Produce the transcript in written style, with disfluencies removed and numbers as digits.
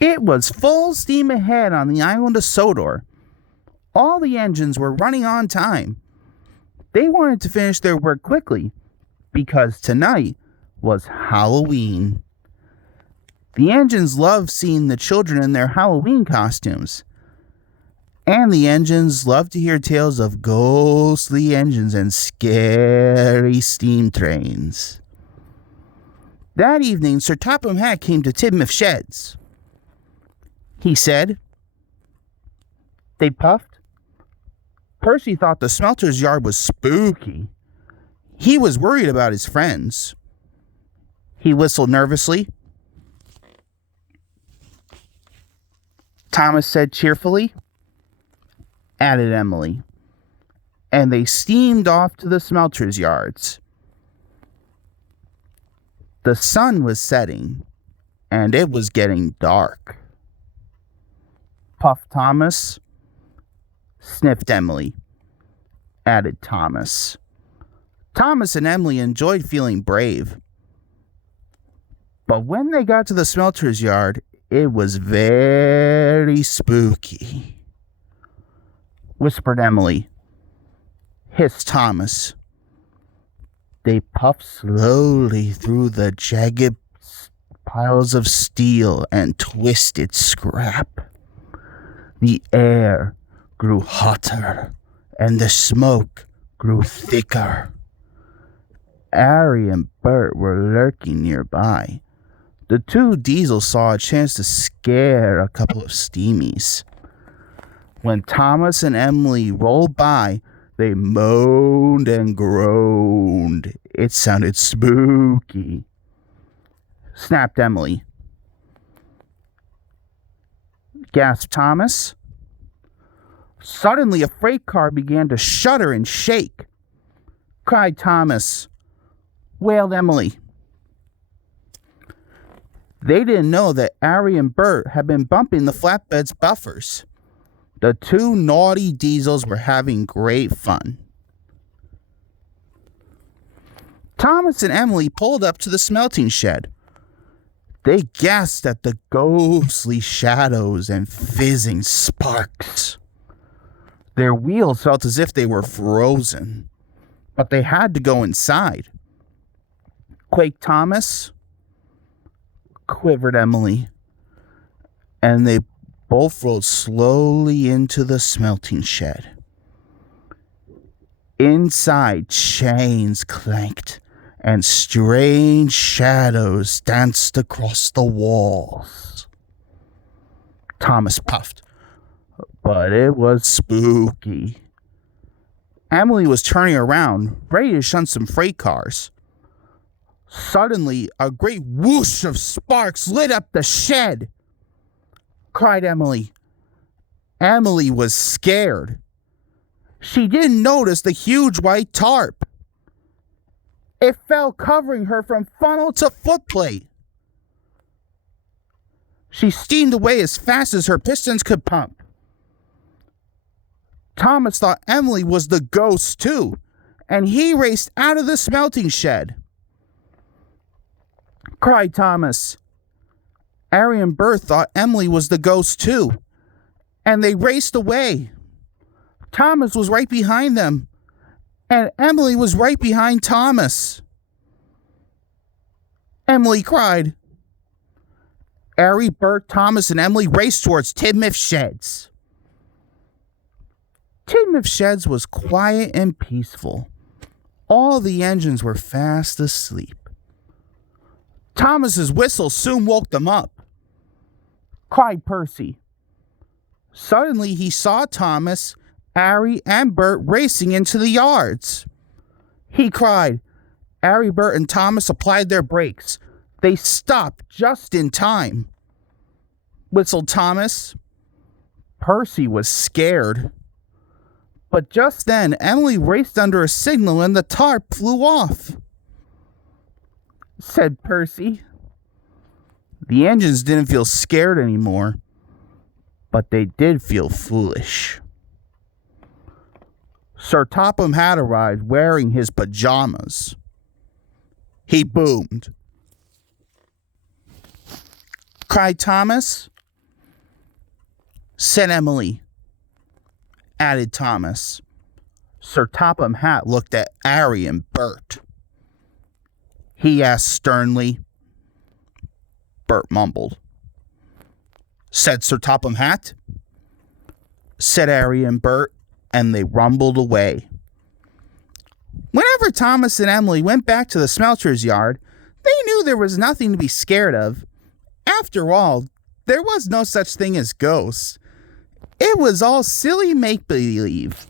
It was full steam ahead on the island of Sodor. All the engines were running on time. They wanted to finish their work quickly because tonight was Halloween. The engines loved seeing the children in their Halloween costumes. And the engines loved to hear tales of ghostly engines and scary steam trains. That evening, Sir Topham Hatt came to Tidmouth Sheds. He said, they puffed. Percy thought the smelter's yard was spooky. He was worried about his friends. He whistled nervously. Thomas said cheerfully, added Emily, and they steamed off to the smelter's yards. The sun was setting, and it was getting dark. Puffed Thomas, sniffed Emily, added Thomas. Thomas and Emily enjoyed feeling brave. But when they got to the smelter's yard, it was very spooky, whispered Emily. Hissed Thomas. They puffed slowly through the jagged piles of steel and twisted scrap. The air grew hotter, and the smoke grew thicker. Harry and Bert were lurking nearby. The two Diesels saw a chance to scare a couple of steamies. When Thomas and Emily rolled by, they moaned and groaned. It sounded spooky. Snapped Emily. Gasped Thomas. Suddenly, a freight car began to shudder and shake. Cried Thomas. Wailed Emily. They didn't know that Harry and Bert had been bumping the flatbed's buffers. The two naughty Diesels were having great fun. Thomas and Emily pulled up to the smelting shed. They gasped at the ghostly shadows and fizzing sparks. Their wheels felt as if they were frozen, but they had to go inside. Quaked Thomas, quivered Emily, and they both rolled slowly into the smelting shed. Inside, chains clanked, and strange shadows danced across the walls. Thomas puffed, but it was spooky. Emily was turning around, ready to shunt some freight cars. Suddenly, a great whoosh of sparks lit up the shed. Cried Emily. Emily was scared. She didn't notice the huge white tarp. It fell, covering her from funnel to footplate. She steamed away as fast as her pistons could pump. Thomas thought Emily was the ghost too, and he raced out of the smelting shed. Cried Thomas. Harry and Bert thought Emily was the ghost too, and they raced away. Thomas was right behind them, and Emily was right behind Thomas. Emily cried. Harry, Bert, Thomas, and Emily raced towards Tidmouth Sheds. Tidmouth Sheds was quiet and peaceful. All the engines were fast asleep. Thomas's whistle soon woke them up. Cried Percy. Suddenly he saw Thomas, Harry, and Bert racing into the yards. He cried. Harry, Bert, and Thomas applied their brakes. They stopped just in time. Whistled Thomas. Percy was scared. But just then, Emily raced under a signal and the tarp flew off. Said Percy. The engines didn't feel scared anymore, but they did feel foolish. Sir Topham Hatt arrived wearing his pajamas. He boomed. Cried Thomas. said Emily, added Thomas. Sir Topham Hatt looked at Harry and Bert. He asked sternly. Bert mumbled. Said Sir Topham Hatt? Said Harry and Bert, and they rumbled away. Whenever Thomas and Emily went back to the smelter's yard, they knew there was nothing to be scared of. After all, there was no such thing as ghosts. It was all silly make-believe.